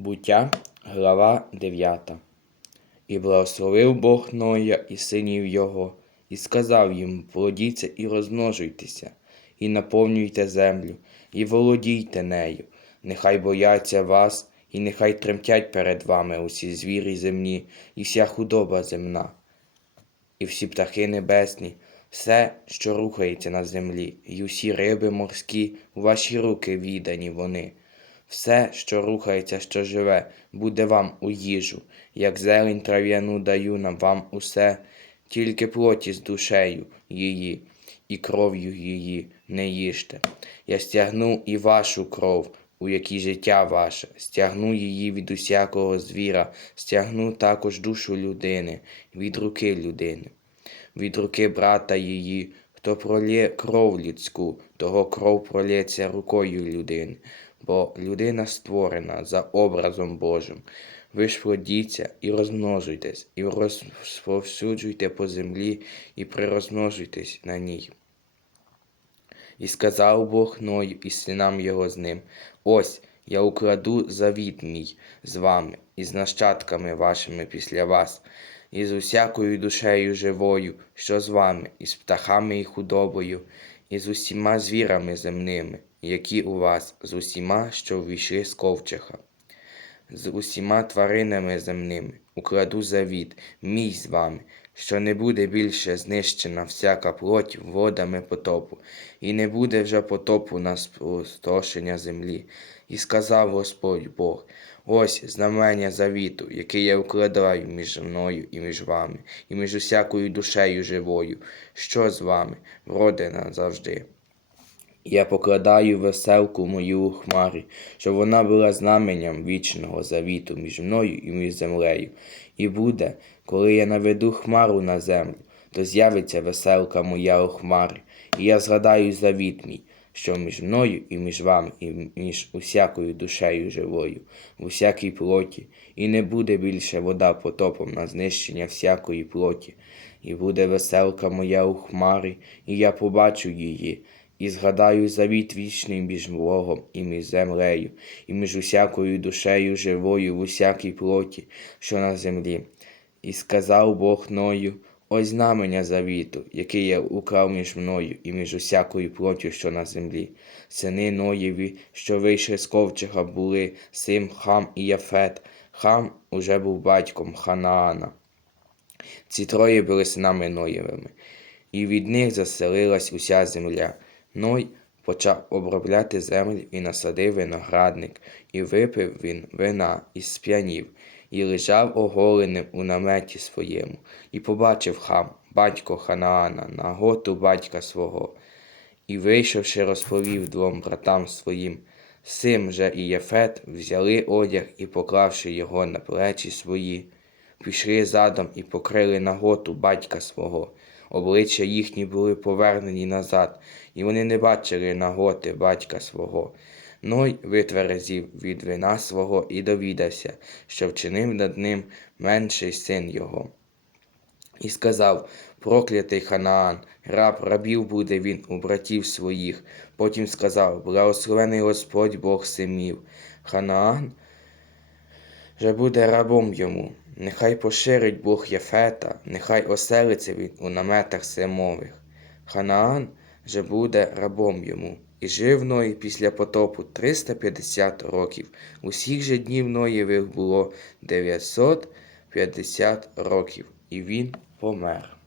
Буття, глава 9. І благословив Бог Ноя і синів його, і сказав їм: плодіться і розмножуйтеся, і наповнюйте землю, і володійте нею. Нехай бояться вас, і нехай тремтять перед вами усі звірі земні, і вся худоба земна, і всі птахи небесні, все, що рухається на землі, і усі риби морські, у ваші руки віддані вони. Все, що рухається, що живе, буде вам у їжу, як зелень трав'яну даю нам вам усе, тільки плоті з душею її і кров'ю її не їжте. Я стягну і вашу кров, у якій життя ваше, стягну її від усякого звіра, стягну також душу людини, від руки людини, від руки брата її, хто пролє кров людську, того кров пролється рукою людини бо людина створена за образом Божим. Ви ж плодіться і розмножуйтесь, і розповсюджуйте по землі, і прирозмножуйтесь на ній. І сказав Бог Ною і синам його з ним: Ось я укладу завіт мій з вами, і з нащадками вашими після вас, і з усякою душею живою, що з вами, і з птахами і худобою, і з усіма звірами земними, які у вас, з усіма, що ввійшли з ковчега, з усіма тваринами земними, укладу завіт, мій з вами, що не буде більше знищена всяка плоть водами потопу, і не буде вже потопу на спустошення землі. І сказав Господь Бог: ось знамення завіту, яке я укладаю між мною і між вами, і між усякою душею живою, що з вами, вроде назавжди. Я покладаю веселку мою у хмарі, щоб вона була знаменням вічного завіту між мною і між землею. І буде, коли я наведу хмару на землю, то з'явиться веселка моя у хмарі, і я згадаю завіт мій, що між мною і між вами, і між усякою душею живою, в усякій плоті, і не буде більше вода потопом на знищення всякої плоті, і буде веселка моя у хмарі, і я побачу її. І згадаю завіт вічний між Богом і між землею, і між усякою душею живою в усякій плоті, що на землі. І сказав Бог Ною, ось знамення завіту, який я украв між мною і між усякою плоттю, що на землі. Сини Ноєві, що вийшли з ковчега, були сим Хам і Яфет. Хам уже був батьком Ханаана. Ці троє були синами Ноєвими, і від них заселилась уся земля. Ной почав обробляти землю і насадив виноградник, і випив він вина і сп'янів, і лежав оголеним у наметі своєму, і побачив хам, батько Ханаана, наготу батька свого, і, вийшовши, розповів двом братам своїм. Сим же і Єфет взяли одяг і, поклавши його на плечі свої, пішли задом і покрили наготу батька свого. Обличчя їхні були повернені назад, і вони не бачили наготи батька свого. Ной витверезів від вина свого і довідався, що вчинив над ним менший син його. І сказав проклятий Ханаан, раб рабів буде він у братів своїх. Потім сказав Благословений Господь Бог Семів. Ханаан же буде рабом йому. Нехай поширить Бог Єфета, нехай оселиться він у наметах Семових. Ханаан же буде рабом йому, і жив Ной після потопу 350 років. Усіх же днів Ноєвих було 950 років, і він помер.